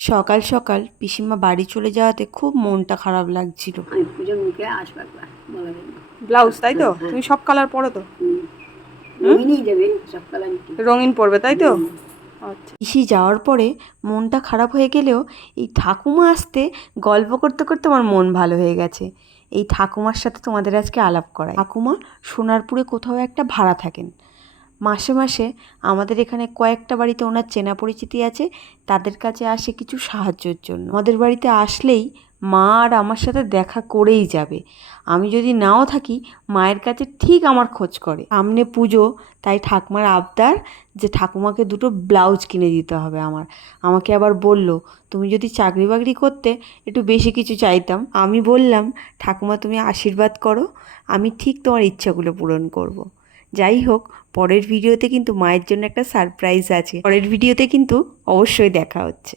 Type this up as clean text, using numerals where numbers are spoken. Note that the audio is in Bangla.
সকাল সকাল পিসিমা বাড়ি চলে যাওয়াতে খুব মনটা খারাপ লাগছিল। আমি পুজোর মুখে আসবো একবার বলা যায় না। ব্লাউজ তাই তো? হ্যাঁ। তুমি সব কালার পরো তো? রঙিনই দেবে সব কালার রঙিন পরবে তাই তো? আচ্ছা। পিসি যাওয়ার পরে মনটা খারাপ হয়ে গেলেও এই ঠাকুমা আসতে গল্প করতে করতে আমার মন ভালো হয়ে গেছে। এই ঠাকুমার সাথে তোমাদের আজকে আলাপ করাই। ঠাকুমা সোনারপুরে কোথাও একটা ভাড়া থাকেন। মাসে মাসে আমাদের এখানে কয়েকটা বাড়িতে ওনার চেনা পরিচিতি আছে, তাদের কাছে আসে কিছু সাহায্যের জন্য। আমাদের বাড়িতে আসলেই মা আর আমার সাথে দেখা করেই যাবে। আমি যদি নাও থাকি মায়ের কাছে ঠিক আমার খোঁজ করে। সামনে পুজো, তাই ঠাকুমার আবদার যে ঠাকুমাকে দুটো ব্লাউজ কিনে দিতে হবে আমাকে আবার বলল, তুমি যদি চাকরি বাকরি করতে একটু বেশি কিছু চাইতাম। আমি বললাম, ঠাকুমা তুমি আশীর্বাদ করো, আমি ঠিক তোমার ইচ্ছাগুলো পূরণ করব। যাই হোক, পরের ভিডিওতে কিন্তু মায়ের জন্য একটা সারপ্রাইজ আছে। পরের ভিডিওতে কিন্তু অবশ্যই দেখা হচ্ছে।